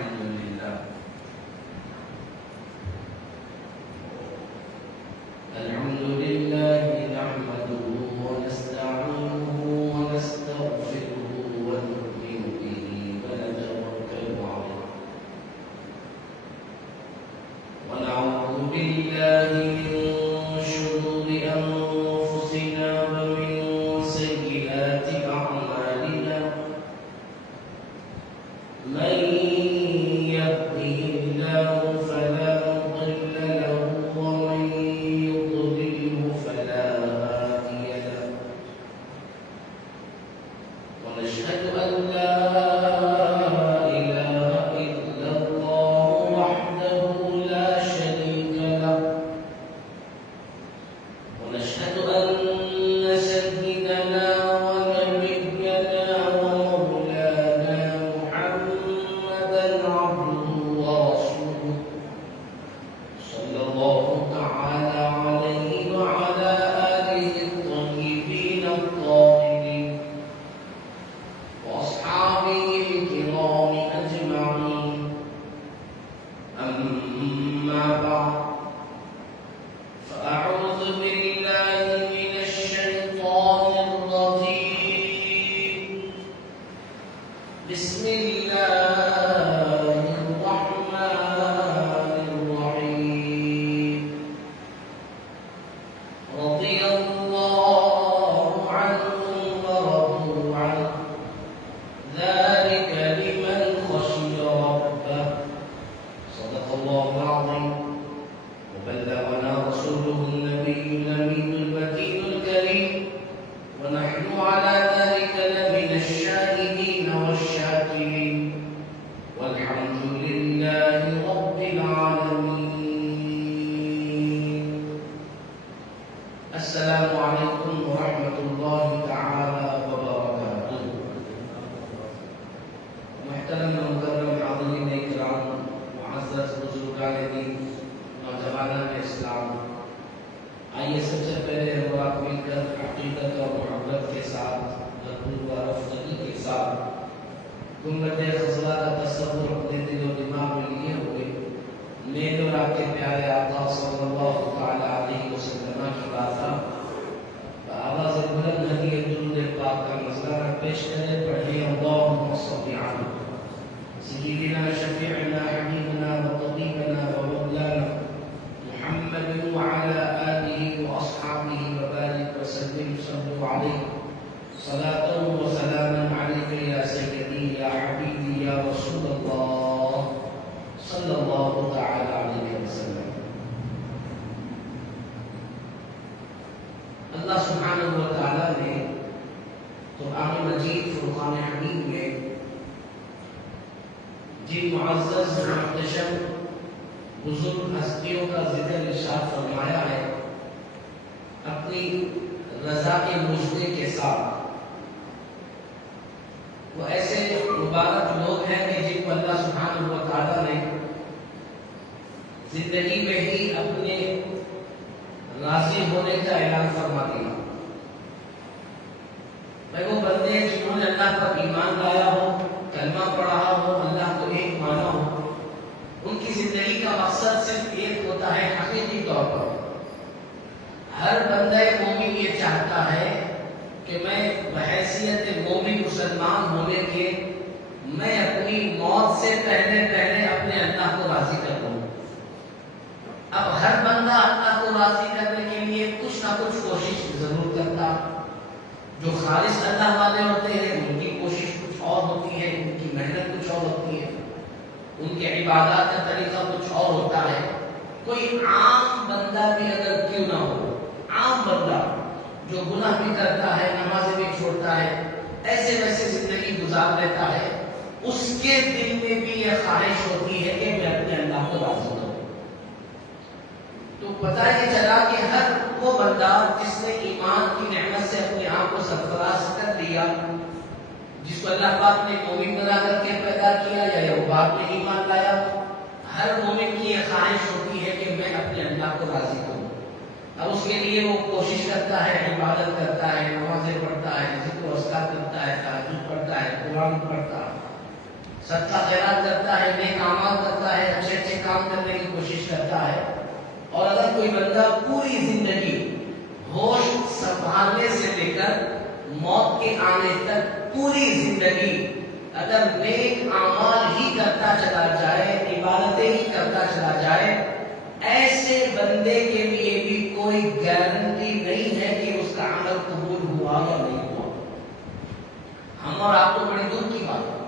الحمد لله الحمد لله نحمده ونستعينه ونستغفره ونؤمن به ونتوكل عليه ونعوذ بالله من شرور أنفسنا ومن سيئات أعمالنا من يهده الله فلا مضل له ومن يضلله فلا هادي له ونشهد أن لا إله إلا الله وحده لا شريك له ونشهد أن سيدنا ونبينا ومولانا محمدا عبده ورسوله صلى الله تعالى عليه وعلى آله الطيبين الطاهرين وأصحابه الكرام أجمعين أما بعد فأعوذ بالله من الشيطان الرجيم بسم الله الرحمن الرحيم رضي الله عنهم ورضوا عنه ذلك لمن خشي ربه صدق الله العظيم وبلغنا رسوله النبي الأمين المكين الكريم ونحن على ذلك لمن الشاهدين والشاكرين والحمد لله رب العالمين. السلام عليكم ورحمة الله تعالى وبركاته. محترم ومکرم حاضرین اکرام، معزز بزرگان دین، نوجوانان اسلام، آئیے سب سے پہلے ہم آپ مل کر عقیدت اور محبت کے ساتھ لطف و رفتگی کے ساتھ گنبد خضرا کا تصور اپنے دل و دماغ میں لیے ہوئے میرے اور آپ کے پیارے آقا صلی اللہ تعالی علیہ وسلم کی بارگاہ آواز بلند ہدیہ درود پاک کا نذرانہ پیش کریں، پڑھیں اللہم صلی علی سیدنا شفیعنا حبیبنا وطبیبنا ومولانا محمد وعلى آله وأصحابه وبارك وسلم صلوا عليه صلاة وسلاما عليك يا سيدي يا حبيبي يا رسول الله صلى الله تعالى عليه وسلم. اللہ سبحانہ و تعالی نے قرآن مجید فرقان حمید میں جن معزز محتشم بزرگ ہستیوں کا ذکر ارشاد فرمایا ہے اپنی رضا کے مجدے کے ساتھ، وہ ایسے مبارک لوگ ہیں کہ جن کو اللہ سبحانہ و تعالی نے زندگی میں ہی اپنے راضی ہونے کا اعلان فرما دیا. میں وہ بندے جنہوں نے اللہ پر ایمان لایا ہو، کلمہ پڑھا ہو، اللہ کو ایک مانا ہو، ان کی زندگی کا مقصد صرف ایک ہوتا ہے حقیقی طور پر. ہر بندہ مومن یہ چاہتا ہے کہ میں بحیثیت مومن مسلمان ہونے کے میں اپنی موت سے پہلے اپنے اللہ کو راضی کر لوں. اب ہر بندہ اللہ کو راضی کرنے کے لیے کچھ نہ کچھ کوشش ضرور کرتا. جو خالص اللہ والے ہوتے ہیں ان کی کوشش کچھ اور ہوتی ہے، ان کی محنت کچھ اور ہوتی ہے، ان کے عبادات کا طریقہ کچھ اور ہوتا ہے. کوئی عام بندہ بھی اگر کیوں نہ ہو، عام بندہ جو گناہ بھی کرتا ہے، نمازیں بھی چھوڑتا ہے، ایسے ویسے زندگی گزار لیتا ہے، اس کے دل میں بھی یہ خواہش ہوتی ہے کہ میں اپنے اللہ کو راضی کروں. تو پتہ یہ چلا کہ ہر وہ بندہ جس نے ایمان کی نعمت سے اپنے آپ کو سرفراز کر لیا، جس کو اللہ پاک نے مومن بنا کر کے پیدا کیا یا وہ بعد میں ایمان لایا، ہر مومن کی یہ خواہش ہوتی ہے کہ میں اپنے اللہ کو راضی کروں. اب اس کے لیے وہ کوشش کرتا ہے، عبادت کرتا ہے، نمازیں پڑھتا ہے، ذکر و اذکار کرتا ہے، تہجد پڑھتا ہے، قرآن پڑھتا ہے. صدقہ خیرات کرتا ہے، نیک اعمال کرتا ہے، اچھے اچھے کام کرنے کی کوشش کرتا ہے، اور اگر کوئی بندہ پوری زندگی ہوش سنبھالنے سے لے کر موت کے آنے تک پوری زندگی اگر نیک اعمال ہی کرتا چلا جائے، عبادتیں ہی کرتا چلا جائے، ایسے بندے کے لیے بھی کوئی گارنٹی نہیں ہے کہ اس کا عمل قبول ہوا یا نہیں ہوا۔ ہم اور آپ تو بڑی دور کی بات ہے،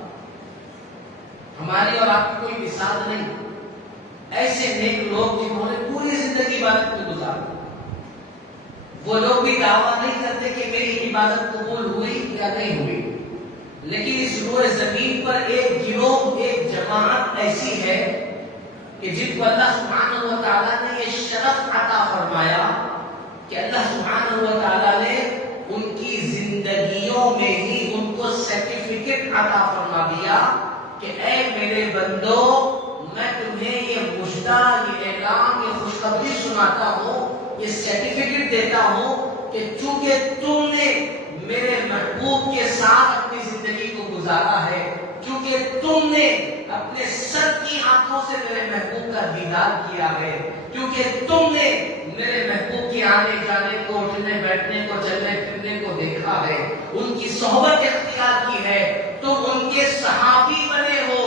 ہماری اور آپ کی کوئی مثال نہیں۔ ایسے نیک لوگ جنہوں نے پوری زندگی عبادت میں گزاری، وہ لوگ بھی دعویٰ نہیں کرتے کہ میری عبادت قبول ہوئی یا نہیں ہوئی، لیکن اس روئے زمین پر ایک گروہ، ایک جماعت ایسی ہے کہ جن کو اللہ سبحانہ و تعالیٰ نے یہ شرف عطا فرمایا کہ اللہ سبحانہ و تعالیٰ نے ان کی زندگیوں میں ہی ان کو سرٹیفکیٹ عطا فرما دیا کہ اے میرے بندو، میں تمہیں یہ مژدہ، یہ اعلان، یہ خوشخبری سناتا ہوں، یہ سرٹیفکیٹ دیتا ہوں کہ چونکہ تم نے میرے محبوب کے ساتھ اپنی زندگی کو گزارا ہے، چونکہ تم نے اپنے سر کی آنکھوں سے میرے محبوب کا دیدار کیا ہے، کیونکہ تم نے میرے محبوب کے آنے جانے کو، اٹھنے بیٹھنے کو، چلنے پھرنے کو دیکھا ہے، ان کی صحبت اختیار کی ہے، تم ان کے صحابی بنے ہو،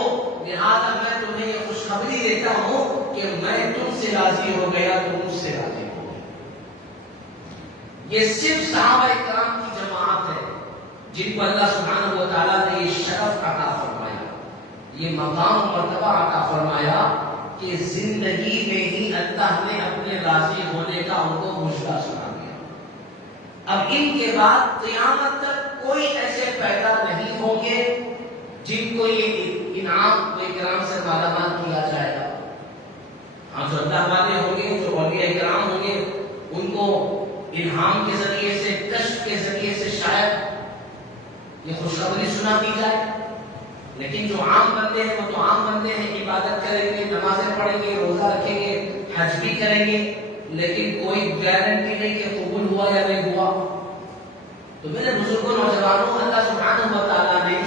لہذا میں تمہیں یہ خوشخبری دیتا ہوں کہ میں تم سے راضی ہو گیا، تم مجھ سے راضی ہو گئے۔ یہ صرف صحابہ کرام کی جماعت ہے جن کو اللہ سبحانہ و تعالیٰ نے یہ شرف عطا فرمایا، یہ مقام و مرتبہ عطا فرمایا کہ زندگی میں ہی اللہ نے اپنے راضی ہونے کا ان کو مژدہ سنا دیا۔ اب ان کے بعد قیامت تک کوئی ایسے پیدا نہیں ہوں گے جن کو یہ انعام و اکرام سے مالا مال کیا جائے گا۔ ہاں، جو اللہ والے ہوں گے، جو اولیاء اکرام ہوں گے، ان کو الہام کے ذریعے سے، کشف کے ذریعے سے شاید یہ خوشخبری سنا دی جائے، لیکن جو عام بندے ہیں وہ تو عام بندے ہیں، عبادت کریں گے، نمازیں پڑھیں گے، روزہ رکھیں گے، حج بھی کریں گے، لیکن کوئی گارنٹی نہیں کہ قبول ہوا یا نہیں ہوا۔ تو میرے بزرگوں، نوجوانوں، اللہ سبحانہ و تعالیٰ نے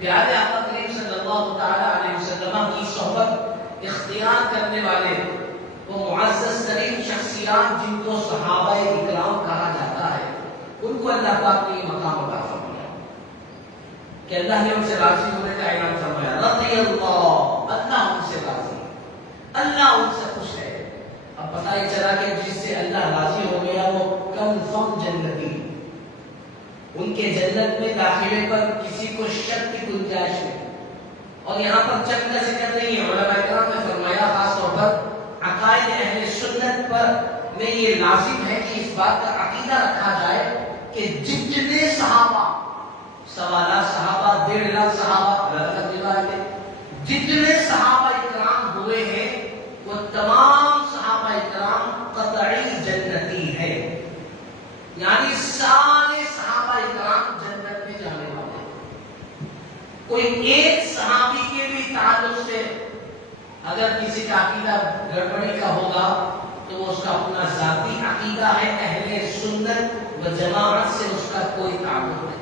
پیارے آقا کریم صلی اللہ تعالیٰ علیہ وسلم کی صحبت اختیار کرنے والے وہ معزز ترین شخصیات جن کو صحابہ اکرام کہا جاتا ہے، ان کو اللہ پاک نے مقام عطا فرمایا کہ اللہ نے ان سے راضی ہونے کا اعلان فرمایا، رضی اللہ، اللہ ان سے راضی، اللہ ان سے خوش ہے۔ اب پتہ ہی چلا کہ جس سے اللہ راضی ہو گیا وہ کنفرم جنتی، ان کے جنت میں داخلے پر کسی کو شک کی گنجائش نہیں۔ اور یہاں پر شک کا ذکر نہیں ہے، علماء کرام نے فرمایا خاص طور پر عقائد اہل سنت پر میں یہ لازم ہے کہ اس بات کا عقیدہ رکھا جائے کہ جتنے صحابہ، 1.25 صحابہ، 1.5 صحابہ، اللہ تعالیٰ کے جتنے صحابہ اکرام ہوئے ہیں وہ تمام صحابہ اکرام قطعی جنتی ہے، یعنی سارے صحابہ اکرام جنت میں جانے والے ہیں۔ کوئی ایک صحابی کے بھی تعلق سے اگر کسی کا عقیدہ گڑبڑی کا ہوگا تو وہ اس کا اپنا ذاتی عقیدہ ہے، اہل سنت و جماعت سے اس کا کوئی تعلق نہیں۔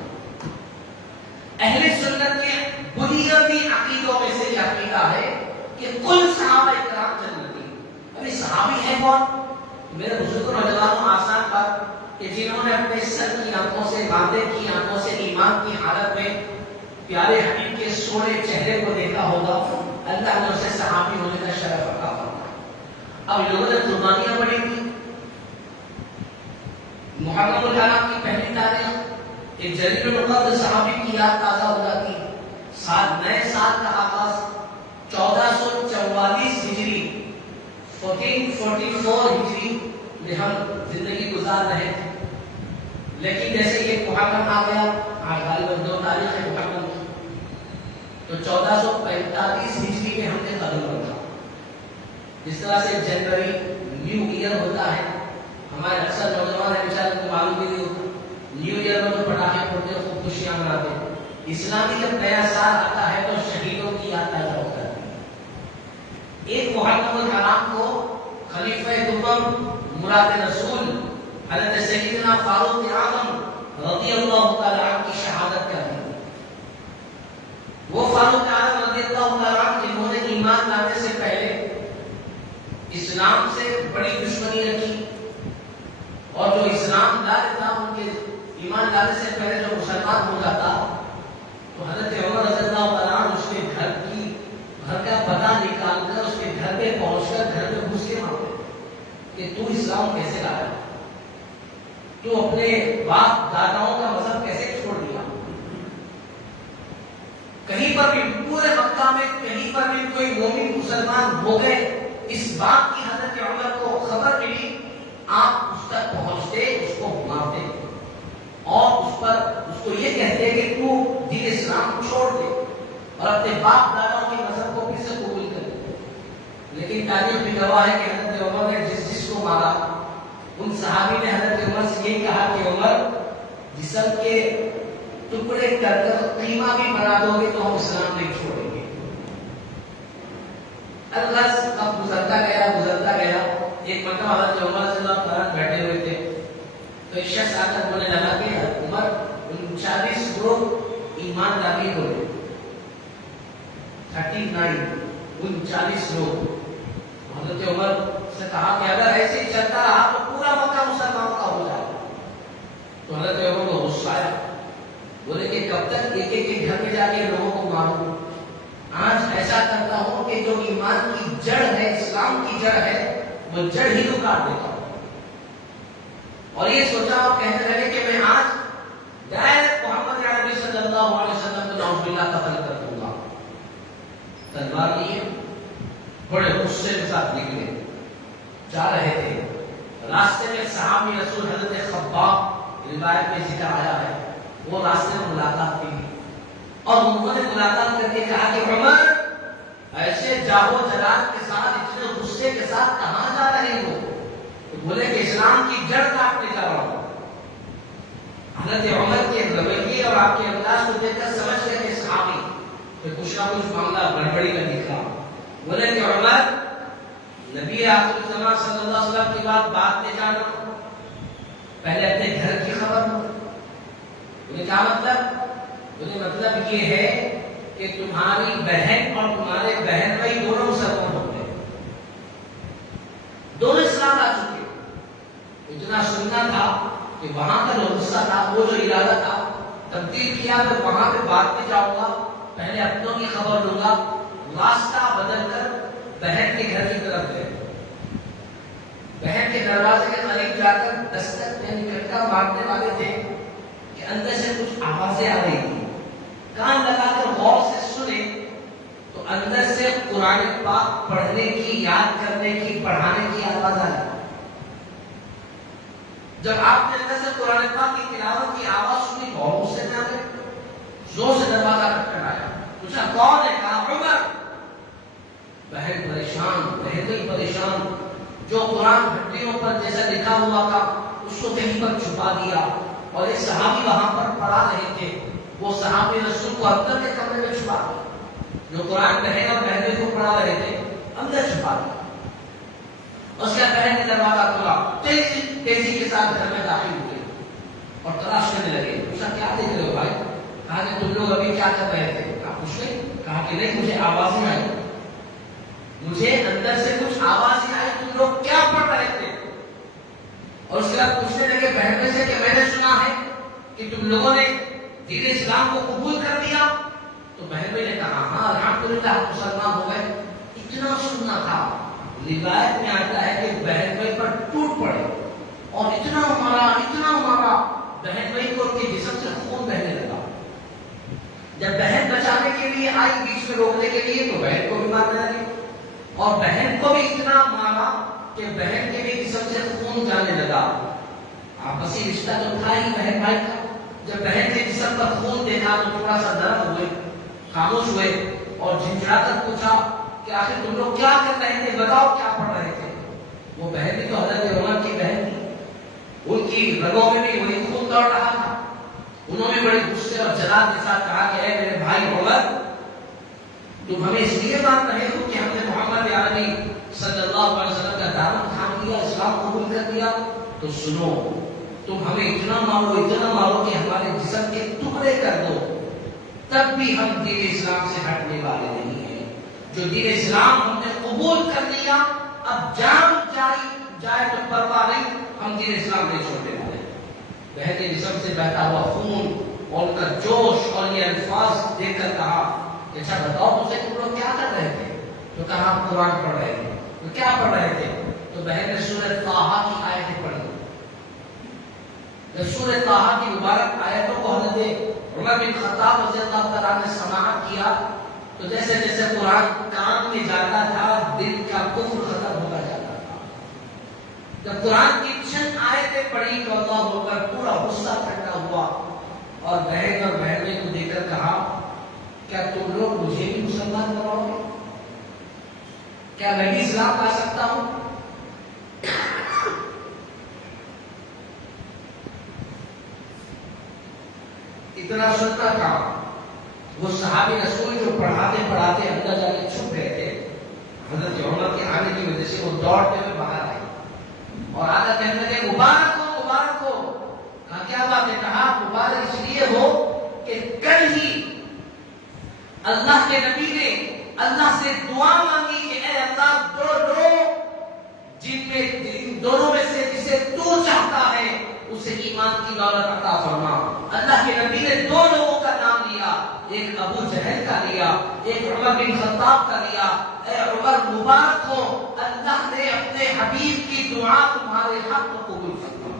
اہل سنت کے بنیادی عقیدوں میں سے یہ عقیدہ ہے کہ کل صحابہ اکرام جنتی۔ ابھی صحابی ہے کون؟ میرے بزرگوں، نوجوانوں، آسان بات کہ جنہوں نے اپنے سر کی آنکھوں سے، مادے کی آنکھوں سے ایمان کی حالت میں پیارے حبیب کے سونے چہرے کو دیکھا ہوگا، اللہ نے اسے صحابی ہونے کا شرف عطا فرمایا۔ اب لوگوں نے قربانیاں بڑھی تھی، محرم الحرام کی پہلی تاریخ ایک جلیل القدر صحابی کی یاد تازہ ہو جاتی، نئے سال کا آغاز 1444 ہجری 1444 ہجری میں ہم زندگی گزار رہے ہیں، لیکن جیسے یہ محرم آ گیا، غالباً 2 تاریخ ہے محرم، تو 1445 ہجری میں ہم نے قدم رکھا۔ جس طرح سے جنوری نیو ایئر ہوتا ہے، ہمارے اکثر نوجوان ہیں بیچارے کو معلوم بھی نہیں ہوتا، نیو ایئر میں تو پٹاخے پھوڑتے ہیں، خوب خوشیاں مناتے ہیں۔ اسلامی جب نیا سال آتا ہے تو شہیدوں کی یاد تازہ ہو جاتی ہے۔ ایک محرم الحرام کو خلیفہ دوم مراد رسول حضرت سیدنا فاروق اعظم رضی اللہ تعالیٰ عنہ کی شہادت کا دن، وہ فاروق اعظم رضی اللہ تعالیٰ عنہ جنہوں نے ایمان لانے سے پہلے اسلام سے بڑی دشمنی رکھی، اور جو اسلام لا لیتا ان کے ایمان لانے سے پہلے جو مسلمان ہو جاتا تو حضرت عمر رضی اللہ تعالیٰ عنہ اس کے گھر کا پتہ نکال کر اس کے گھر پہ پہنچ کر گھر میں گھس کے مانگتے کہ تو اسلام کیسے لایا، تو اپنے باپ داداؤں کا مذہب کیسے چھوڑ دیا۔ کہیں پر بھی پورے مکہ میں کہیں پر بھی کوئی مومن مسلمان ہو گئے، اس بات کی حضرت عمر کو خبر ملی، آپ اس تک پہنچتے، اس کو مارتے اور اس کو یہ کہتے کہ تو دین اسلام چھوڑ دے اور اپنے باپ داداؤں کے مذہب کو پھر سے قبول کر دے۔ لیکن تاریخ بھی گواہ ہے کہ حضرت عمر نے جس کو مارا، ان صحابی نے حضرت عمر سے یہ کہا کہ عمر، جسم کے ٹکڑے کر کر قیمہ بھی بنا دو گے تو ہم اسلام نہیں چھوڑیں گے۔ اللہ اب گزرتا گیا، ایک مرتبہ حضرت عمر رضی اللہ تعالیٰ بیٹھے ہوئے تھے تو ایک شخص آ کر بولنے لگا کہ عمر 39 لوگ ایمان لانے کو 39 لوگ۔ حضرت عمر سے کہا کہ اگر ایسے ہی چلتا رہا تو پورا مکہ مسلمانوں کا ہو جائے گا۔ تو حضرت عمر کو غصہ آیا، بولے کہ کب تک ایک ایک کے گھر میں جا کے لوگوں کو ماروں، آج ایسا کرتا ہوں کہ جو ایمان کی جڑ ہے، اسلام کی جڑ ہے، وہ جڑ ہی کو کاٹ دیتا ہوں۔ اور یہ سوچا اور کہنے لگے کہ میں آج ڈائریکٹ محمد عربی صلی اللہ علیہ وسلم کو نعوذ باللہ قتل کر دوں گا۔ تلوار لیے بڑے غصے کے ساتھ نکلے، جا رہے تھے، راستے میں صحابی رسول حضرت خباب، روایت میں ذکر آیا ہے، وہ راستے میں ملاقات کی اور انہوں نے ملاقات کر کے کہا کہ عمر، ایسے جاہو جلال کے ساتھ، اتنے غصے کے ساتھ کہاں جا رہے ہو؟ تو بولے کہ اسلام کی جڑ کاٹنے جا رہا ہوں۔ حضرت عمر کے رویے اور آپ کے انداز کو دیکھ کر سمجھ گئے کہ صحابی کہ کچھ نہ کچھ معاملہ گڑبڑی کا دکھ رہا۔ بولے کہ عمر، نبی آخر الزمان صلی اللہ علیہ وسلم کی بات میں جانا، پہلے اپنے گھر کی خبر ہو۔ انہیں کیا مطلب یہ ہے کہ تمہاری بہن اور تمہارے بہن بھائی دونوں مسلمان ہو گئے، دونوں اسلام لا چکے۔ اتنا سننا تھا کہ وہاں کا جو غصہ تھا، وہ جو ارادہ تھا، تبدیل کیا کہ وہاں پہ بعد میں جاؤں گا، پہلے اپنوں کی خبر لوں گا۔ راستہ بدل کر بہن کے گھر کی طرف گئے، بہن کے دروازے کے قریب جا کر دستک یعنی کھٹکا مارنے والے تھے کہ اندر سے کچھ آوازیں آ رہی تھی۔ کان لگا کر غور سے سنے تو اندر سے قرآن پاک پڑھنے کی، یاد کرنے کی، پڑھانے کی آواز آئی۔ جب آپ نے اندر سے قرآن پاک کی تلاوت کی آواز سنی تو اور غصے میں آ گئے، زور سے دروازہ کھٹکھٹایا، پوچھا کون ہے؟ کہا عمر۔ بہن پریشان، بہن بھی پریشان، جو قرآن ہڈیوں پر جیسا لکھا ہوا تھا اس کو کہیں پر چھپا دیا، اور ایک صحابی وہاں پر پڑھا رہے تھے، وہ صحابی رسول کو اندر کے کمرے میں چھپا دیا، جو قرآن بہن اور بہنیں کو پڑھا رہے تھے اندر چھپا دیا۔ اس کے بہن نے دروازہ کھولا، تیزی کے ساتھ گھر میں داخل ہوئے اور تلاش کرنے لگے۔ پوچھا کیا دیکھ رہے ہو بھائی؟ کہا کہ تم لوگ ابھی کیا کر رہے تھے؟ کہا کچھ نہیں۔ کہا کہ نہیں، مجھے آوازیں آئی، مجھے اندر سے کچھ آوازیں آئی، تم لوگ کیا پڑھ رہے تھے؟ اور اس کے بعد پوچھنے لگے بہن میں سے کہ میں نے سنا ہے کہ تم لوگوں نے دین اسلام کو قبول کر دیا۔ تو بہن نے کہا ہاں الحمدللہ مسلمان ہو گئے۔ اتنا سننا تھا، روایت میں آتا ہے کہ بہن بھائی پر ٹوٹ پڑے اور اتنا مارا بہن بھائی کو، ان کے جسم سے خون بہنے لگا۔ جب بہن بچانے کے لیے آئی، بیچ میں روکنے کے لیے، تو بہن کو بھی مارنے لگی اور بہن کو بھی اتنا مارا کہ بہن کے بھی جسم سے خون جانے لگا۔ آپسی رشتہ تو تھا ہی بہن بھائی کا۔ جب بہن کے جسم پر خون دیکھا تو تھوڑا سا نرم ہوئے، خاموش ہوئے اور جھنجھلا کر پوچھا کہ آخر تم لوگ کیا کر رہے تھے، بتاؤ کیا پڑھ رہے تھے؟ وہ بہن بھی تو حضرت عمر کی بہن تھی، ان کی رگوں میں بھی وہی خون دوڑ رہا تھا۔ انہوں نے بڑے غصے اور جلال کے ساتھ کہا کہ اے میرے بھائی عمر، تم ہمیں اس لیے مار رہے ہو کہ ہم نے محمد عربی صلی اللہ علیہ وسلم کا دامن تھام لیا، اسلام قبول کر دیا؟ تو سنو، تم ہمیں اتنا مارو کہ ہمارے جسم کے ٹکڑے کر دو تب بھی ہم دین اسلام سے ہٹنے والے نہیں ہیں. جو دین اسلام ہم نے قبول کر لیا، اب جان جائے تو پرواہ نہیں، ہم دین اسلام نہیں چھوڑنے والے. بہتے جسم سے بہتا ہوا خون اور ان کا جوش اور یہ الفاظ دیکھ کر کہا کہ اچھا بتاؤ تم لوگ کیا کر رہے تھے؟ تو کہا ہم قرآن پڑھ رہے تھے. تو کیا پڑھ رہے تھے؟ تو بہن نے سورہ طٰہٰ کی آیتیں پڑھی. جب سورہ طٰہٰ کی مبارک آیتوں کو حضرت عمر بن خطاب رضی اللہ تعالیٰ نے سماعت کیا تو جیسے جیسے قرآن کان میں جاتا تھا دل کا کفر ختم ہوتا جاتا تھا. جب قرآن کی چند آیتیں پڑھی تو اللہ ہو کر پورا غصہ ٹھنڈا ہوا اور بہن اور بہنیں کو دیکھ کر کہا کیا تم لوگ مجھے بھی مسلمان کراؤ گے؟ کیا میں بھی اسلام لا سکتا ہوں؟ اتنا سنتا تھا وہ صحابی رسول جو پڑھاتے پڑھاتے اندر جا کے چھپ گئے تھے. حضرت عمر کے آنے کی وجہ سے وہ دوڑتے ہوئے باہر آئے اور آگے کہنے لگے مبارک ہو مبارک ہو. کہا کیا بات ہے؟ کہا مبارک اس لیے ہو کہ کل ہی اللہ کے نبی نے اللہ سے دعا مانگی کہ اے اللہ جن دونوں میں سے جسے تو چاہتا ہے اسے ایمان کی دولت عطا فرما. اللہ کے نبی نے دو لوگوں کا نام لیا، ایک ابو جہل کا لیا، ایک عمر بن خطاب کا لیا. اے عمر مبارک ہو، اللہ نے اپنے حبیب کی دعا تمہارے حق کو قبول فرما.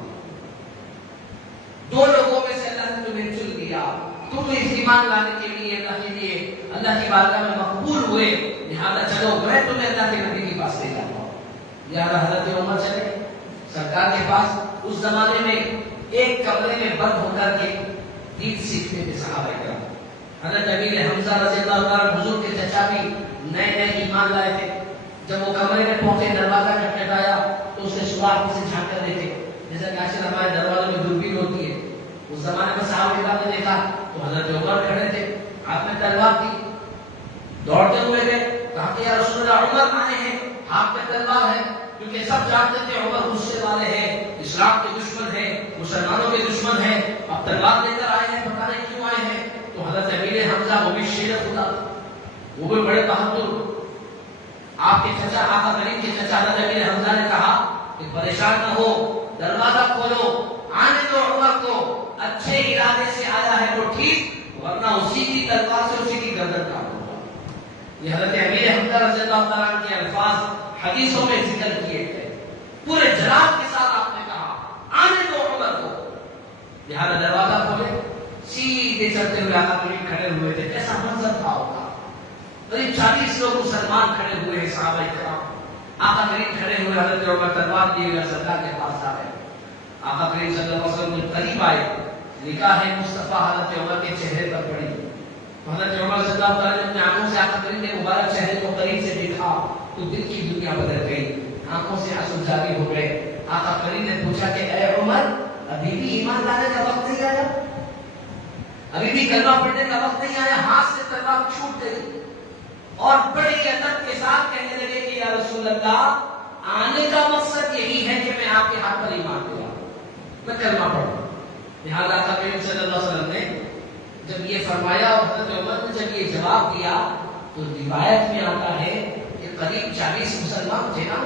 دو لوگوں میں سے اللہ نے تمہیں چن لیا، تم اس ایمان لانے کے لیے اللہ کی بارگاہ میں مقبول ہوئے، لہذا چلو میں تمہیں اللہ کے نبی کے پاس لے جاتا ہوں. لہذا حضرت عمر چلے سرکار کے پاس. اس زمانے میں ایک کمرے میں بند ہو کر کے دین سیکھنے کے صحابہ کرام. حضرت امیر حمزہ رضی اللہ عنہ حضور کے چچا بھی نئے ایمان لائے تھے. جب وہ کمرے میں پہنچے دروازہ کھٹکھٹایا تو اس نے سوراخ میں سے جھانک کر دیکھے، جیسا کہ آج ہمارے دروازے میں دوربین ہوتی ہے. اس زمانے میں صحابہ کرام نے دیکھا تو حضرت عمر کھڑے تھے، ہاتھ میں تلوار تھی. دوڑتے ہوئے گئے، کہا کہ یا رسول اللہ عمر آئے ہیں، ہاتھ میں تلوار ہے. کیونکہ سب جانتے تھے عمر غصے والے ہیں، اسلام کے دشمن ہیں، مسلمانوں کے دشمن ہیں. اب تلوار لے کر آئے ہیں، پتہ نہیں کیوں آئے ہیں. تو حضرت امیر حمزہ وہ بھی شیر خدا، وہ بھی بڑے بہادر. آپ کے چچا آقا کریم کے چچا حضرت امیر حمزہ نے کہا کہ پریشان نہ ہو، دروازہ کھولو، آنے دو عمر کو. اچھے ارادے سے آیا ہے تو ٹھیک، ورنہ اسی کی تلوار سے اسی کی گردن کاٹ ہوگا. یہ حضرت امیر حمزہ رضی اللہ تعالیٰ عنہ کے الفاظ حدیثوں میں ذکر کیے گئے. پورے جلال کے ساتھ آپ نے کہا آنے دو عمر کو. لہذا دروازہ کھولے، سیدھے چلتے ہوئے آقا کریم کھڑے ہوئے تھے. کیسا منظر تھا ہوگا. قریب 40 لوگ مسلمان کھڑے ہوئے ہیں، صحابہ کرام. آقا کریم کھڑے ہوئے، حضرت عمر تلوار دیے ہوئے سرکار کے پاس آ گئے. آقا کریم صلی اللہ علیہ وسلم کے قریب آئے، نگاہ مصطفیٰ حضرت عمر کے چہرے پر پڑی. حضرت عمر صلی اللہ علیہ وسلم نے اپنے آنکھوں سے آقا کریم کے مبارک چہرے کو قریب سے دیکھا تو دل کی دنیا بدل گئی، آنکھوں سے آنسو جاری ہو گئے. آقا کریم نے پوچھا کہ اے عمر ابھی بھی ایمان لانے کا وقت نہیں آیا؟ ابھی بھی کلمہ پڑھنے کا وقت نہیں آیا؟ ہاتھ سے تلوار چھوٹ گئی اور بڑی ادب کے ساتھ کہنے لگے کہ یا رسول اللہ آنے کا مقصد یہی ہے کہ میں آپ کے ہاتھ پر ایمان دے رہا ہوں، میں کلمہ پڑھوں. لہٰذا آقا کریم صلی اللہ علیہ وسلم نے جب یہ فرمایا اور حضرت عمر نے جب یہ جواب دیا تو روایت میں آتا ہے کہ قریب 40 مسلمان تھے نا.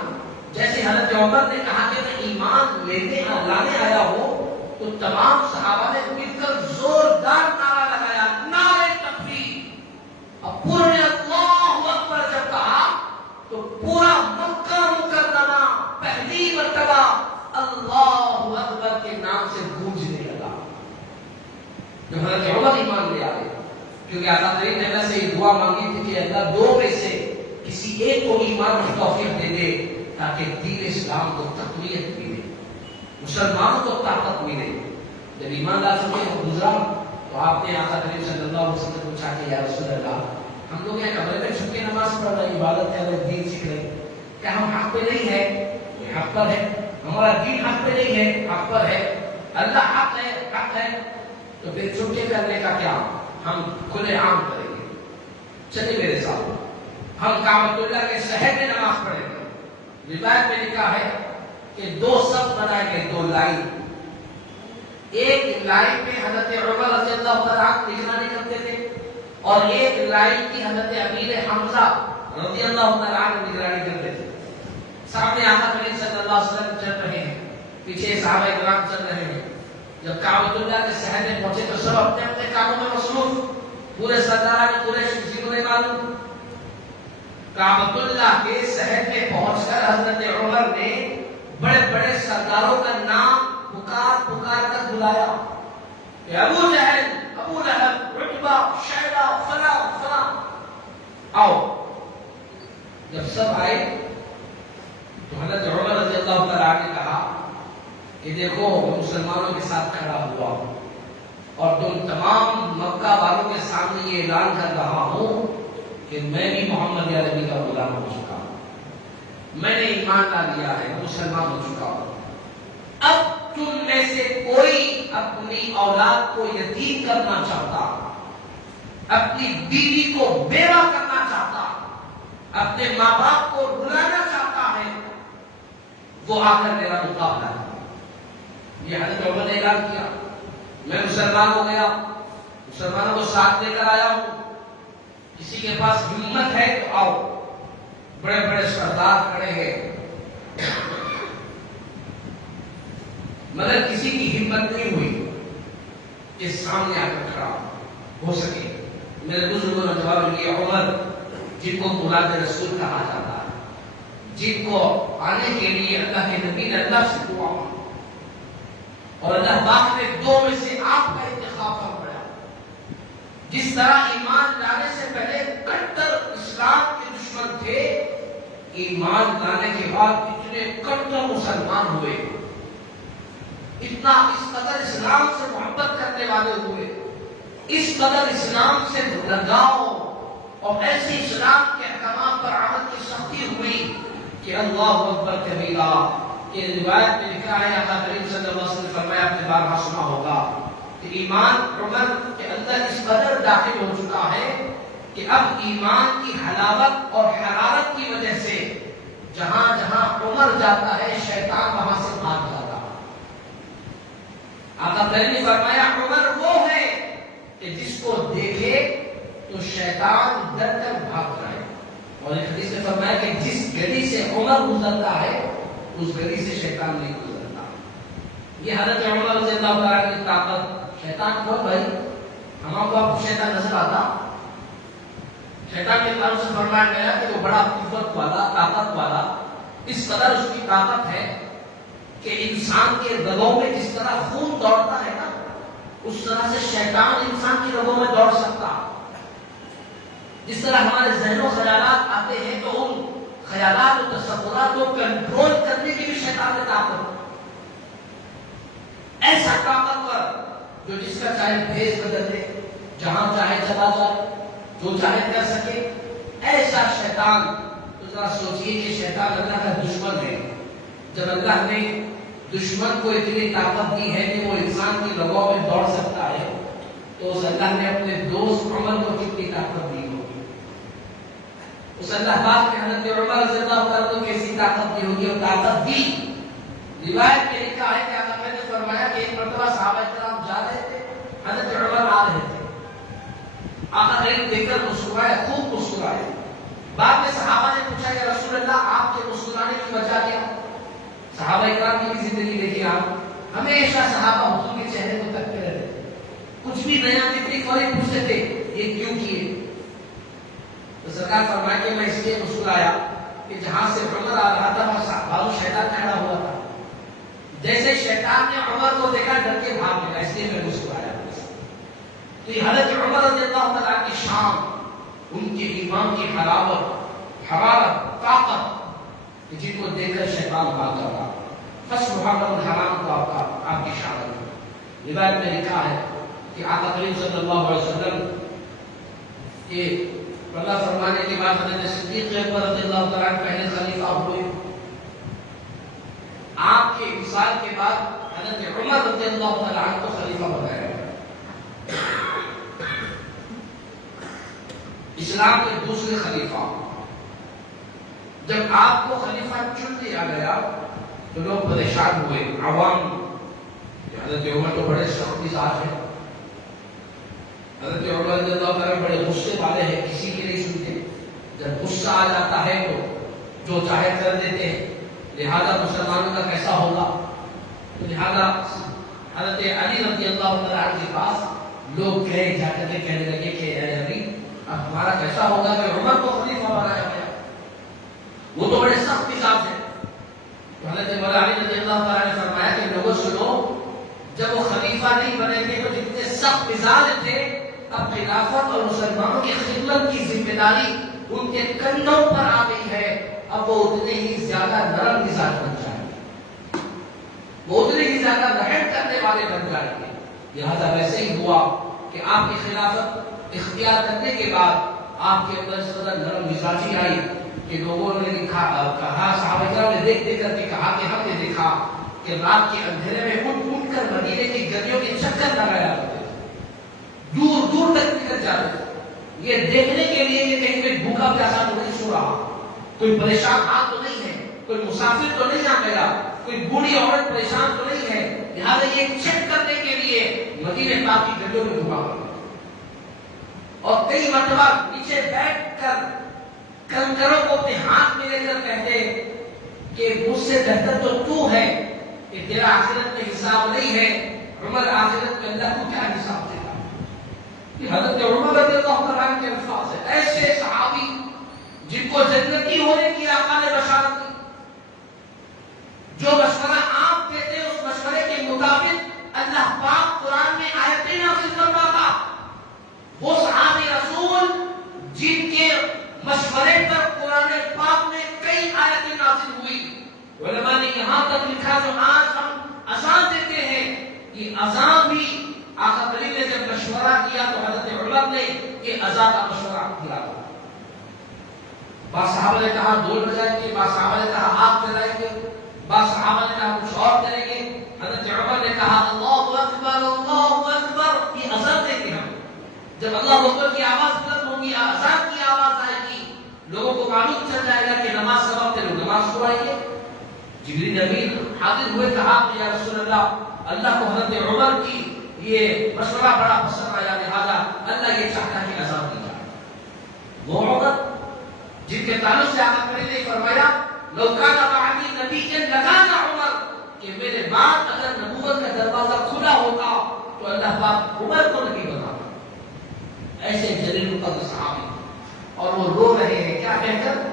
جیسے حضرت عمر نے کہا کہ میں ایمان لانے آیا ہوں تو تمام صحابہ نے مل کر زوردار نعرہ لگایا، نعرہ تکبیر. اب پورے اللہ اکبر جب کہا تو پورا مکہ مکرمہ پہلی مرتبہ اللہ اکبر کے نام سے گونجنے لگا. جب حضرت عمر ایمان لے آئے، کیونکہ آقا کریم نے اللہ سے یہ دعا مانگی تھی کہ اللہ دو میں سے کسی ایک کو ایمان کی توفیق دے دے تاکہ دین اسلام کو تقویت ملے، مسلمانوں کو طاقت ملے. جب ایمان لا چکے وہ گزرا تو آپ نے آقا کریم صلی اللہ علیہ وسلم پوچھا کہ یا رسول اللہ ہم لوگ یہاں کمرے میں چھپ کے نماز پڑھ رہے ہیں، عبادت کر رہے ہیں، دین سیکھ رہے ہیں، کیا ہم حق پہ نہیں ہے؟ یہ حق پر ہے. ہمارا دین حق پہ نہیں ہے، حق پر ہے. اللہ حق ہے، حق ہے. تو پھر چھٹے کرنے کا کیا، ہم کھلے عام کریں گے. چلیے میرے ساتھ ہم کعبۃ اللہ کے شہر میں نماز پڑھیں گے. روایت میں لکھا ہے کہ دو صف بنائے گئے، دو لائن. ایک لائن میں حضرت عمر رضی اللہ عنہ نگرانی کرتے تھے اور ایک لائن کی حضرت امیر حمزہ رضی اللہ تعالیٰ عنہ نگرانی کرتے تھے. سامنے آقا کریم صلی اللہ علیہ وسلم چل رہے ہیں, پیچھے صحابہ کرام چل رہے ہیں. جب کعبۃ اللہ کے صحن میں پہنچے تو سب اپنے اپنے کاموں میں مصروف. پورے سرداران قریش کسی کو نہیں معلوم. کعبۃ اللہ کے صحن میں پہنچ کر حضرت عمر نے بڑے بڑے سرداروں کا نام پکار پکار کر بلایا کہ ابو جہل, ابو لہب, عتبہ, شیبہ, فلاں فلاں آؤ. جب سب آئے تو حضرت عمر رضی اللہ تعالیٰ نے کہا کہ دیکھو میں مسلمانوں کے ساتھ کھڑا ہوا ہوں اور تم تمام مکہ والوں کے سامنے یہ اعلان کر رہا ہوں کہ میں بھی محمد عربی کا غلام ہو چکا ہوں, میں نے ایمان لا لیا ہے, مسلمان ہو چکا ہوں. اب تم میں سے کوئی اپنی اولاد کو یتیم کرنا چاہتا, اپنی بیوی کو بیوہ کرنا چاہتا, اپنے ماں باپ کو رلانا چاہتا ہے, وہ آ کر میرا مقابلہ کرے. یہ حضرت عمر نے اعلان کیا, میں مسلمان ہو گیا, مسلمانوں کو ساتھ لے کر آیا ہوں. کسی کے پاس ہمت ہے تو آؤ. بڑے بڑے سردار کھڑے ہیں مگر کسی کی ہمت نہیں ہوئی کہ سامنے آ کر کھڑا ہو سکے. میرے بزرگوں نے جواب دیا, عمر جن کو مراد رسول کہا جاتا ہے, جن کو آنے کے لیے اللہ کے نبی نے اللہ سے دعا مانگی اور اللہ پاک نے دو میں سے آپ کا انتخاب فرمایا. جس طرح ایمان لانے سے پہلے کٹر اسلام کے دشمن تھے, ایمان لانے کے بعد اتنے کٹر مسلمان ہوئے, اتنا اس قدر اسلام سے محبت کرنے والے ہوئے, اس قدر اسلام سے لگاؤ اور ایسے اسلام کے احکامات پر عمل کی سختی ہوئی کہ اللہ اکبر کبیرہ. یہ روایت میں لکھا ہے, آقا کریم صلی اللہ علیہ وسلم نے فرمایا, آپ نے بارہا سنا ہوگا کہ ایمان عمر کے اندر اس قدر داخل ہو چکا ہے کہ اب ایمان کی حلاوت اور حرارت کی وجہ سے جہاں جہاں عمر جاتا ہے شیطان وہاں سے بھاگ جاتا ہے. آقا کریم نے فرمایا عمر وہ ہے کہ جس کو دیکھے تو شیطان ڈر کر بھاگ جائے. اور ایک حدیث میں فرمایا کہ جس گلی سے عمر گزرتا ہے اس گلی سے شیطان نہیں گزرتا. یہ حضرت عمر رضی اللہ تعالیٰ کی طاقت. شیطان کون بھائی؟ ہم کو آپ کو شیطان نظر آتا؟ شیطان کے تعلق سے فرمایا گیا کہ وہ بڑا قوت والا, طاقت والا, اس قدر اس کی طاقت ہے کہ انسان کے رگوں میں جس طرح خون دوڑتا ہے نا, اس طرح سے شیطان انسان کی رگوں میں دوڑ سکتا. جس طرح ہمارے ذہن و خیالات آتے ہیں تو ان خیالات و تصورات کو کنٹرول کرنے کی بھی شیطان میں طاقت, ایسا طاقتور جو جس کا چاہے بھیس بدل دے, جہاں چاہے چلا جائے, جو چاہے کر سکے, ایسا شیطان. تو ذرا سوچئے کہ شیطان اللہ کا دشمن ہے. جب اللہ نے دشمن کو اتنی طاقت دی ہے کہ وہ انسان کی رگوں میں دوڑ سکتا ہے, تو اس اللہ نے اپنے دوست عمر کو کتنی طاقت دی ہوگی. اس اللہ پاک نے حضرت عمر رضی اللہ عنہ کو کیسی طاقت دی ہوگی, اور طاقت دی. روایت میں لکھا ہے کہ آقا نے فرمایا کہ ایک مرتبہ صحابہ کرام جا رہے تھے, حضرت عمر آ رہے تھے. آقا نے دیکھ کر مسکرائے, خوب مسکرائے. بعد میں صحابہ نے پوچھا کہ رسول اللہ آپ کے مسکرانے کی وجہ کیا؟ صحابہ کرام کی بھی زندگی دیکھیے آپ, ہمیشہ صحابہ حضور کے چہرے کو تکتے رہتے تھے, کچھ بھی نیا فکری فوری پوچھتے تھے یہ کیوں کیے. تو سرکار فرمایا کہ میں اس لیے مسکرایا کہ جہاں سے عمر آ رہا تھا وہاں شیطان کھڑا ہوا تھا. جیسے شیطان نے عمر کو دیکھا ڈر کے بھاگ نکلا, اس لیے میں مسکرایا. تو یہ حضرت عمر رضی اللہ تعالیٰ کی شان, ان کے ایمان کی حلاوت, حرارت, طاقت, جن کو دیکھ کر شیطان بھاگ جاتا. فسبحان الحرام کو آپ کی شان ہے. روایت میں لکھا ہے کہ آقا کریم صلی اللہ علیہ وسلم کے ولا فرمانے کے بعد حضرت صدیق اکبر رضی اللہ تعالیٰ پہلے خلیفہ ہوئے. آپ کے انصال کے بعد حضرت عمر رضی اللہ تعالیٰ عنہ کو خلیفہ بنایا گیا. اسلام کے دوسرے خلیفہ. جب آپ کو خلیفہ چن لیا گیا تو لوگ پریشان ہوئے, عوام. حضرت عمر تو بڑے سخت مزاج ہیں, حضرت عمر رضی اللہ عنہ بڑے غصے والے ہیں، کسی کی نہیں سنتے، جب غصہ آ جاتا ہے تو جو چاہے کر دیتے ہیں، لہذا مسلمانوں کا کیسا ہوگا؟ تو لہذا حضرت علی رضی اللہ عنہ کے پاس لوگ گئے، جا کر کے کہنے لگے کہ اے علی اب ہمارا کیسا ہوگا کہ عمر کو خلیفہ بنایا گیا، وہ تو بڑے سخت مزاج ہیں۔ تو حضرت مولا علی رضی اللہ عنہ نے فرمایا کہ لوگوں سنو، جب وہ خلیفہ نہیں بنے تھے تو جتنے سخت مزاج تھے، اب خلافت اور مسلمانوں کی خدمت کی ذمہ داری ان کے کندھوں پر آ گئی ہے، اب وہ اتنے ہی زیادہ نرم مزاج بن جائیں گے، وہ اتنے ہی زیادہ رحم کرنے والے بن جائیں گے۔ لہذا ویسے ہی ہوا کہ آپ کی خلافت اختیار کرنے کے بعد آپ کے اندر اس قدر نرم مزاجی آئی کہ لوگوں نے کہا، صحابہ کرام نے دیکھ دیکھ کر کے کہا کہ ہم نے دیکھا کہ رات کے اندھیرے میں اٹھ اٹھ کر مدینے کی گلیوں کے چکر لگایا کرتے تھے، دور دور تک نکل جاتے تھے، یہ دیکھنے کے لیے کہ کہیں کوئی بھوکا پیاسا تو نہیں سو رہا، کوئی پریشان ہاتھ تو نہیں ہے، کوئی مسافر تو نہیں آ گیا، کوئی بوڑھی عورت پریشان تو نہیں ہے، لہٰذا یہ چیک کرنے کے لیے مدینے پاک کی گلیوں میں گھما کرتے اور کئی مرتبہ نیچے بیٹھ کر کنکروں کو اپنے ہاتھ میں لے کر کہتے کہ مجھ سے بہتر تو تو ہے، کہ تیرا آخرت میں حساب نہیں ہے، عمر آخرت میں اللہ کو کیا حساب دے گا۔ یہ حضرت عمر رضی اللہ عنہ کے الفاظ ہیں، ایسے صحابی جن کو جنتی ہونے کی آقا نے بشارت دی، جو مشورہ آپ دیتے اس مشورے کے مطابق اللہ پاک قرآن میں آیتیں نازل فرماتا، وہ صحابی رسول جن کے مشورے پر قرآن پاک میں کئی آیتیں نازل ہوئی۔ علماء نے یہاں تک لکھا جو آج ہم اذان دیتے ہیں، یہ اذان بھی آقا کریم نے جب مشورہ کیا تو حضرت عمر نے یہ اذان کا مشورہ کیا۔ بعض صحابہ نے کہا ڈول بجائیں گے، بعض صحابہ نے کہا آگ جلائیں گے، بعض صحابہ نے کہا کچھ اور کریں گے۔ حضرت عمر نے کہا اللہ اکبر اللہ اکبر، یہ اذان دیں گے ہم، جب اللہ اکبر کی آواز بلند ہوگی، اذان کی آواز آئے گی، لوگوں کو معلوم چل جائے گا کہ نماز کا وقت ہے، لوگ نماز پڑھائیں گے۔ جبریل امین حاضر ہوئے، کہا کہ یا رسول اللہ کو حضرت عمر کی یہ مشورہ بڑا پسند آیا، لہذا اللہ یہ چاہتا ہے کہ اذان دی جائے۔ وہ عمر جن کے تعلق سے آقا کریم نے فرمایا لو کان بعدی نبی لکان عمر، کہ میرے بعد اگر نبوت کا دروازہ کھلا ہوتا تو اللہ پاک عمر کو نبی بناتا۔ ایسے جلیل القدر صحابی، اور وہ رو رہے ہیں کیا کہہ کر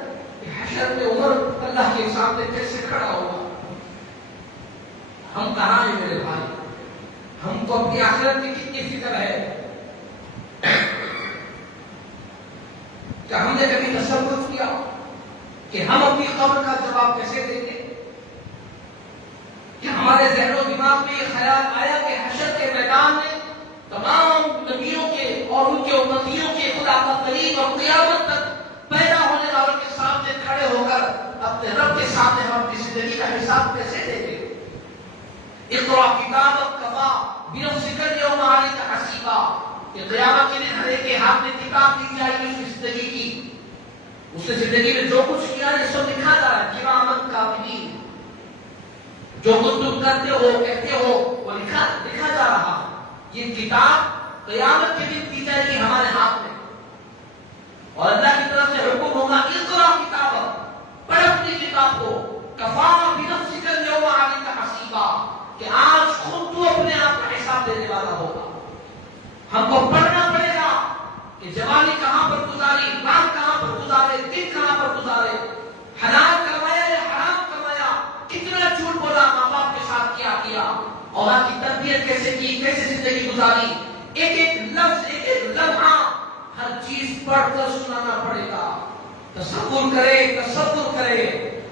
کہ حشر میں عمر اللہ کے سامنے کیسے کھڑا ہوگا۔ ہم کہاں ہیں میرے بھائی؟ ہم کو اپنی آخرت کی کتنی فکر ہے؟ کیا ہم نے کبھی تصور کیا کہ ہم اپنی قبر کا جواب کیسے دیں گے؟ کیا ہمارے ذہن و دماغ میں یہ خیال آیا کہ حشر کے میدان میں تمام نبیوں کے اور ان کے امتیوں کے خدا کا قریب اور قیامت تک پیدا ہونے والوں کے سامنے کھڑے ہو کر اپنے رب کے سامنے ہم اپنی زندگی کا حساب کیسے دیں گے؟ اقرا کتابک کفا بنفسک اليوم علیک حسیبا، کہ قیامت کے دن ہر ایک کے ہاتھ میں کتاب دی جائے گی اس کی زندگی کی، اس نے زندگی میں جو کچھ کیا یہ سب لکھا جا رہا ہے، کرامن کاتبین، جو کچھ تم کرتے ہو کہتے ہو وہ لکھا جا رہا ہے۔ یہ کتاب قیامت کے دن دی جائے گی ہمارے ہاتھ میں، اور اللہ کی طرف سے حکم ہوگا اقرا کتابک، پڑھ اپنی کتاب کو، کفا بنفسک اليوم علیک حسیبا، کہ آج خود تو اپنے آپ کا حساب دینے والا ہوگا۔ ہم کو پڑھنا پڑے گا کہ جوانی کہاں پر گزاری، رات کہاں پر گزارے، دن کہاں پر گزارے، حلال کروایا یا حرام کروایا، کتنا جھوٹ بولا، ماں باپ کے ساتھ کیا، اولاد کی تربیت کیسے کی، کیسے زندگی گزاری، ایک ایک لفظ ایک ایک لمحہ ہر چیز پڑھ کر سنانا پڑے گا۔ تصور کرے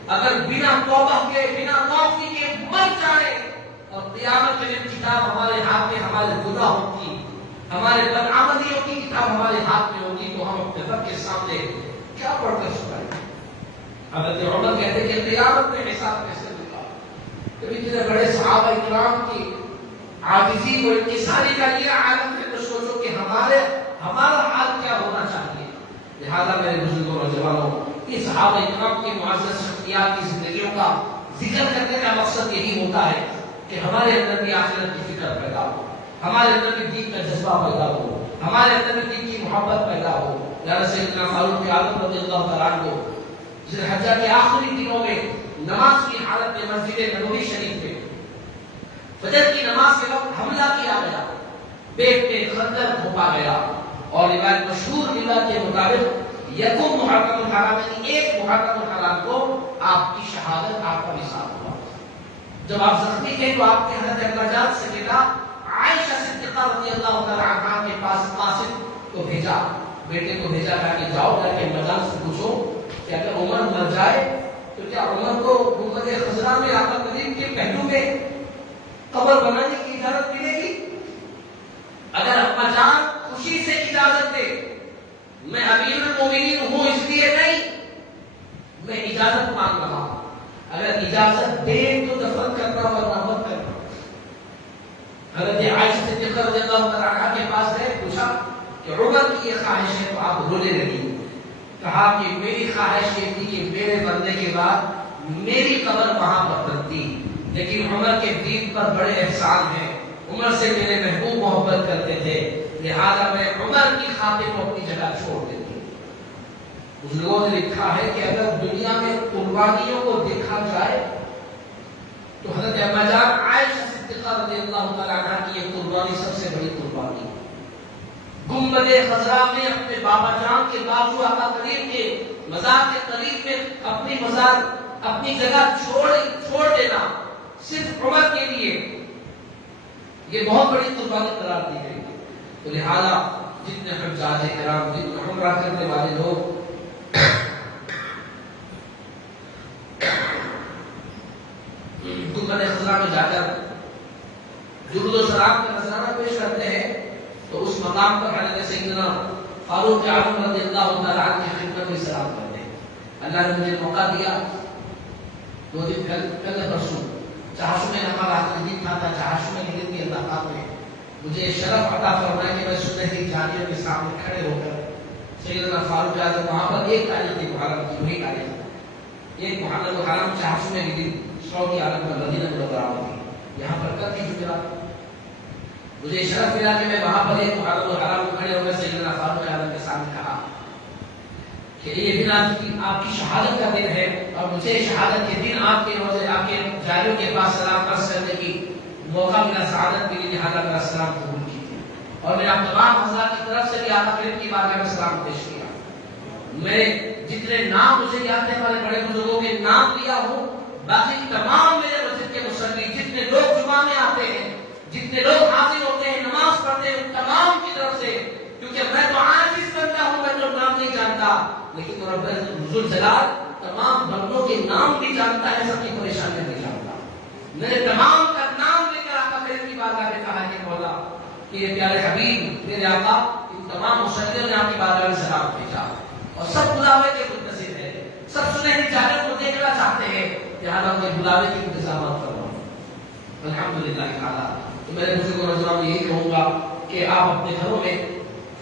اگر بنا توبہ کے بنا معافی کے مر جائے اور قیامت کے دن کتاب ہمارے ہاتھ میں ہمارے گناہوں کی، ہمارے بدعملیوں کی کتاب ہمارے ہاتھ میں ہوگی تو ہم اپنے رب کے سامنے کیا پڑھ کر سنائیں گے؟ حضرت عمر کہتے کہ قیامت میں حساب کیسے ہوگا؟ کبھی اتنے بڑے صحابہ کرام کی عاجزی اور انکساری کا یہ عالم ہے تو سوچو کہ ہمارا حال کیا ہونا چاہیے۔ لہذا میرے بزرگوں اور جوانوں، یہ صحابہ کرام کے معزز شخصیات کی زندگیوں کا ذکر کرنے کا مقصد یہی ہوتا ہے کہ ہمارے اندر بھی آخرت کی فکر پیدا ہو، ہمارے اندر بھی دین کا جذبہ پیدا ہو، ہمارے اندر بھی دین کی محبت پیدا ہو. یا سیدنا فاروق اعظم رضی اللہ تعالیٰ عنہ ذی الحجہ کے آخری دنوں میں نماز کی حالت میں مسجد نبوی شریف میں فجر کی نماز کے وقت حملہ کیا گیا, پیٹ پہ خنجر گھونپا گیا, اور روایت مشہور روایت کے مطابق یکم محرم الحرام یعنی ایک محرم الحرام کو آپ کی شہادت, آپ کا وصال ہوا. جب آپ زخمی تھے تو آپ کے حضرت ابا جان سیدہ عائشہ صدیقہ رضی اللہ تعالی عنہا کے پاس قاسم کو بھیجا, بیٹے کو بھیجا کہ جاؤ جا کے ابا جان سے پوچھو کہ اگر عمر مر جائے تو کیا عمر کو گنبد خضرا میں آقا کریم کے پہلو میں قبر بنانے کی اجازت ملے گی؟ اگر ابا جان خوشی سے اجازت دے, میں امیر المومنین ہوں اس لیے نہیں, میں اجازت مانگ رہا ہوں, اگر اجازت دے تو دفن کرنا ورنہ مت کرنا. حضرت عائشہ صدیقہ رضی اللہ تعالی عنہا کے پاس گئے, پوچھا کہ عمر کی یہ خواہش ہے, تو آپ رونے لگی. کہا کہ میری خواہش یہ تھی کہ میرے مرنے کے بعد میری قبر وہاں پر بنتی, لیکن عمر کے دین پر بڑے احسان ہیں, عمر سے میرے محبوب محبت کرتے تھے, لہذا میں عمر کی خاطر کو اپنی جگہ چھوڑ دیتی. بزرگوں نے لکھا ہے کہ اگر دنیا میں قربانیوں کو دیکھا جائے تو حضرت اما جان عائشہ صدیقہ رضی اللہ تعالی عنہا کی یہ قربانی سب سے بڑی قربانی. گنبد خضرا میں اپنے بابا جان کے بازو آقا کریم کے مزار کے قریب میں اپنی مزار, اپنی جگہ چھوڑ دینا صرف عمر کے لیے, یہ بہت بڑی قربانی قرار دی گئی. تو لہذا جتنے حجاج کرام, جتنے عمرہ کرنے والے لوگ گنبد خضرا میں جا کر درود و سلام کا نذرانہ پیش کرتے ہیں, تو اس مقام پر حضرت سیدنا فاروق اعظم رضی اللہ تعالیٰ عنہ کی خدمت میں سلام کرتے ہیں. اللہ نے مجھے موقع دیا, 2 دن پہلے پرسوں چہاشوں میں ہمارا دن تھا, چہاشوں میں دن کی اللہ پاک نے مجھے شرف عطا فرمایا کہ میں سنت جاریہ کے سامنے کھڑے ہو کر سیدنا فاروق اعظم وہاں پر ایک تاریخ کی محرم کی, وہی تاریخ ایک محرم الحرام چہاشوں میں دن سعودی عرب میں مدینہ منورہ میں تھی, یہاں پر کب کی جمعرات مجھے شرف ملا کہ میں وہاں پر ایک محرم الحرام میں کھڑے ہو کر سیدنا فاروق اعظم کے سامنے کہا کہ یہ دن آپ کی شہادت کا دن ہے, اور مجھے شہادت کے دن آپ کے روزے آپ کے جاریوں کے پاس سلام عرض کرنے کی موقع ملا, سعادت ملی, لہذا میرا سلام قبول کیجیے. اور میں آپ تمام حضرات کی طرف سے بھی آقا کریم کی بارگاہ میں سلام پیش کیا. میں جتنے نام مجھے یاد ہے ہمارے بڑے بزرگوں کے نام لیا ہوں, باقی تمام میرے مسجد کے مصلی جتنے لوگ جمعہ میں آتے ہیں, جتنے لوگ حاضر ہوتے ہیں, نماز پڑھتے ہیں, ان تمام کی طرف سے, کیونکہ میں تو عاجز بنتا ہوں, میں تو نام نہیں جانتا, لیکن رب ذوالجلال تمام بندوں کے نام بھی جانتا ہے, سب کی پریشانیاں نہیں جانتا. میرے تمام کا نام لے کر آقا کریم کی بارگاہ میں کہا کہ مولا کہ یہ پیارے حبیب میرے آقا, ان تمام مصلیوں نے آپ کی بارگاہ میں سلام بھیجا, اور سب بلاوے کے منتظر ہیں, سب سنہری چادر کو دیکھنا چاہتے ہیں, لہذا ان کے بلاوے کے انتظامات فرمائیں. الحمدللہ تعالیٰ. تو میرے بزرگوں نوجوان یہی کہوں گا کہ آپ اپنے گھروں میں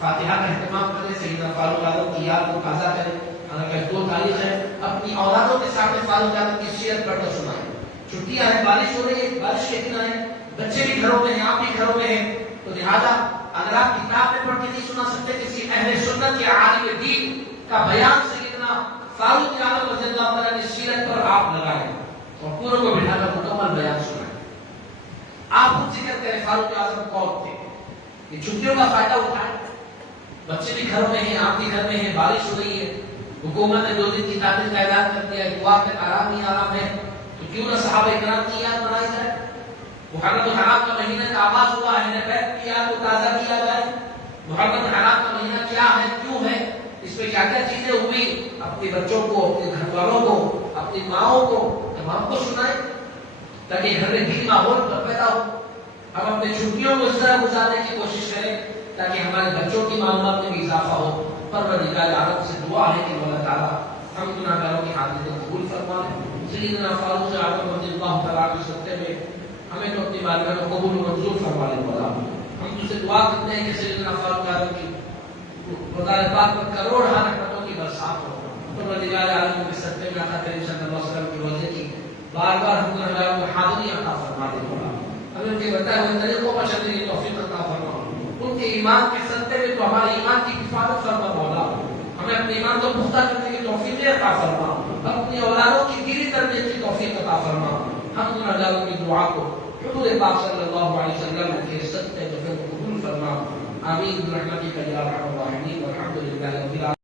فاتحہ کا اہتمام کریں, سیدنا فاروق اعظم کی یاد کو تازہ کریں. حالانکہ 2 تاریخ ہے, اپنی اولادوں کے سامنے فاروق اعظم کی سیرت پڑھ کر سنائیں. چھٹیاں ہیں, بارش ہو رہی ہے, بارش کے دن ہیں, بچے بھی گھروں میں ہیں, آپ بھی گھروں میں ہیں, تو لہذا اگر آپ کتاب میں پڑھ کے نہیں سنا سکتے, کسی اہل سنت یا عالم دین کا بیان سیدنا فاروق اعظم رضی اللہ تعالیٰ کی سیرت پر آپ لگائیں اور پوروں کو بٹھا کر مکمل بیان سنائیں. آپ خود ذکر کریں فاروق اعظم کون تھے, یہ چھٹیوں کا فائدہ اٹھائیں, بچے بھی گھر میں ہیں, آپ بھی گھر میں ہیں, بارش ہو رہی ہے, حکومت نے 2 دن کی تعطیل کا اعلان کر دیا ہے, دعا کے آرام ہی آرام ہے, تو کیوں نہ صحابہ کرام کی یاد بنائی جائے. محرم الحرام کا مہینہ کا آغاز ہوا ہے, نبوت کی یاد کو تازہ کیا جائے. محرم الحرام کا مہینہ کیا ہے, کیوں ہے, اس میں کیا کیا چیزیں ہوئی, اپنے بچوں کو, اپنے گھر والوں کو, اپنی ماؤں کو, تمام کو سنائیں تاکہ گھر میں دین ماحول پیدا ہو. ہم اپنے چھٹیوں کو اس طرح گزارنے کی کوشش کریں تاکہ ہمارے بچوں کی معلومات میں بھی اضافہ ہو. پروردگار عالم سے دعا ہے کہ اللہ تعالیٰ ہم گناہگاروں کی حاجتیں قبول فرما لیں. سیدنا فاروق اعظم رضی اللہ تعالیٰ کے صدقے میں ہمیں تو اپنی بارگاہ میں قبول و منظور فرما لے. مولا ہم تجھ سے دعا کرتے ہیں کہ سیدنا فاروق اعظم کی خدا پاک پر کروڑ رحمتوں کی برسات ہو. پروردگار عالم کے صدقے میں آقا کریم صلی اللہ علیہ وسلم کی روزے کی بار بار ہم گناہگاروں کو حاضری عطا فرما دے. مولا ہمیں ان کے بتائے ہوئے طریقوں پر چلنے کی توفیق عطا فرما, ان کے ایمان کے صدقے میں تو ہمارے ایمان کی حفاظت فرما مولا. ہمیں اپنے ایمان کو پختہ کرنے کی توفیق عطا فرما. ہم اپنی اولادوں کی گیری کرنے کی توفیق عطا فرما. ہم ان ہزاروں کی دعا کو حضور پاک صلی اللہ علیہ وسلم کے صدقے دفن قبول فرما. آمین برحمتک یا ارحم الراحمین والحمد للہ رب العالمین.